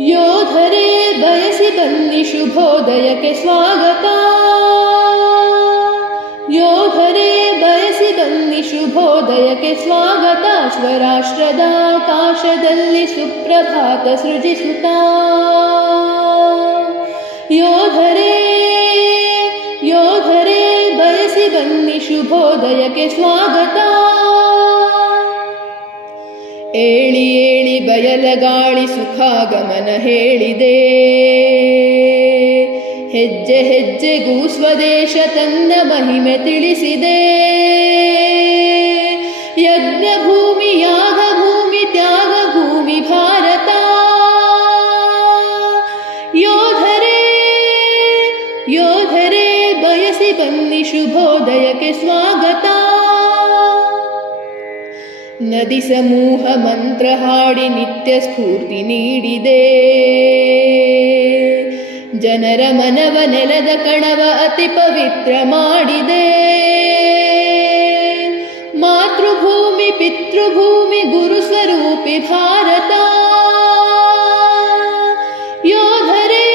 ಯೋಧರೇ ಬಯಸಿ ಬನ್ನಿ ಶುಭೋದಯಕ್ಕೆ ಸ್ವಾಗತ. ಯೋಧರೇ ಬಯಸಿ ಬನ್ನಿ ಶುಭೋದಯಕ್ಕೆ ಸ್ವಾಗತ. ಸ್ವರಾಷ್ಟ್ರದ ಆಕಾಶದಲ್ಲಿ ಸುಪ್ರಭಾತ ಸೃಜಿಸುತ್ತಾ. ಯೋಧರೇ ಯೋಧರೇ ಬಯಸಿ ಬನ್ನಿ ಶುಭೋದಯಕ್ಕೆ ಸ್ವಾಗತ. ಏಳಿ ಏಳಿ ಬಯಲಗಾಳಿ ಸುಖಾಗಮನ ಹೇಳಿದೆ. ಹೆಜ್ಜೆ ಹೆಜ್ಜೆಗೂ ಸ್ವದೇಶ ತನ್ನ ಮಹಿಮೆ ತಿಳಿಸಿದೆ. ಯಜ್ಞ ಭೂಮಿ ಯಾಗ ಭೂಮಿ ತ್ಯಾಗ ಭೂಮಿ ಭಾರತ. ಯೋಧರೇ ಯೋಧರೇ ಬಯಸಿ ಬನ್ನಿ ಶುಭೋದಯಕ್ಕೆ ಸ್ವಾಗತ. ನದಿ ಸಮೂಹ ಮಂತ್ರ ಹಾಡಿ ನಿತ್ಯ ಸ್ಫೂರ್ತಿ ನೀಡಿದೆ. ಜನರ ಮನವ ನೆಲದ ಕಣವ ಅತಿ ಪವಿತ್ರ ಮಾಡಿದೆ. ಮಾತೃಭೂಮಿ ಪಿತೃಭೂಮಿ ಗುರು ಸ್ವರೂಪಿ ಭಾರತ. ಯೋಧರೇ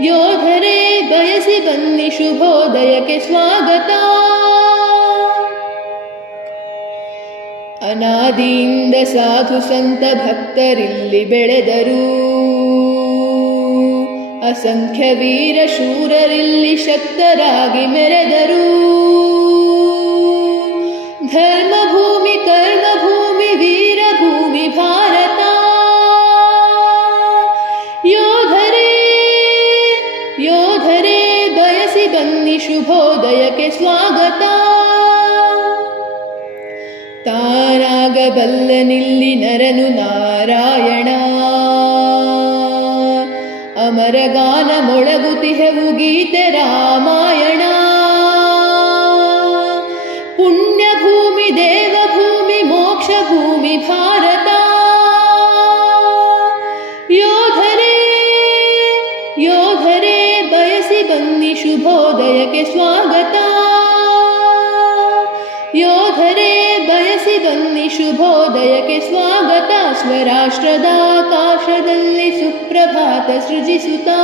ಯೋಧರೇ ಬಯಸಿ ಬನ್ನಿ ಶುಭೋದಯಕ್ಕೆ ಸ್ವಾಗತ. ಅನಾದಿಯಿಂದ ಸಾಧು ಸಂತ ಭಕ್ತರಿಲ್ಲಿ ಬೆಳೆದರು. ಅಸಂಖ್ಯ ವೀರ ಶೂರರಿಲ್ಲಿ ಶಕ್ತರಾಗಿ ಮೆರೆದರು. ಧರ್ಮಭೂಮಿ ಕರ್ಮಭೂಮಿ ವೀರಭೂಮಿ ಭಾರತ. ಯೋಧರೇ ಯೋಧರೇ ಬಯಸಿ ಬನ್ನಿ ಶುಭೋದಯಕ್ಕೆ ಸ್ವಾಗತ. ತಾನಾಗಬಲ್ಲನಿಲ್ಲಿ ನರನು ನಾರಾಯಣ. ಅಮರಗಾನ ಮೊಳಗುತಿಹವು ಗೀತೆ ರಾಮಾಯಣ. ಪುಣ್ಯಭೂಮಿ ದೇವಭೂಮಿ ಮೋಕ್ಷ ಭೂಮಿ ಭಾರತ. ಯೋಧರೇ ಯೋಧರೇ ಬಯಸಿ ಬನ್ನಿ ಶುಭೋದಯಕ್ಕೆ ಸ್ವಾಗತ. ಯೋಧರೇ ಬಯಸಿ ಬನ್ನಿ ಶುಭೋದಯಕ್ಕೆ ಸ್ವಾಗತ. ಸ್ವರಾಷ್ಟ್ರದ ಆಕಾಶದಲ್ಲಿ ಸುಪ್ರಭಾತ ಸೃಜಿಸುತ್ತಾ.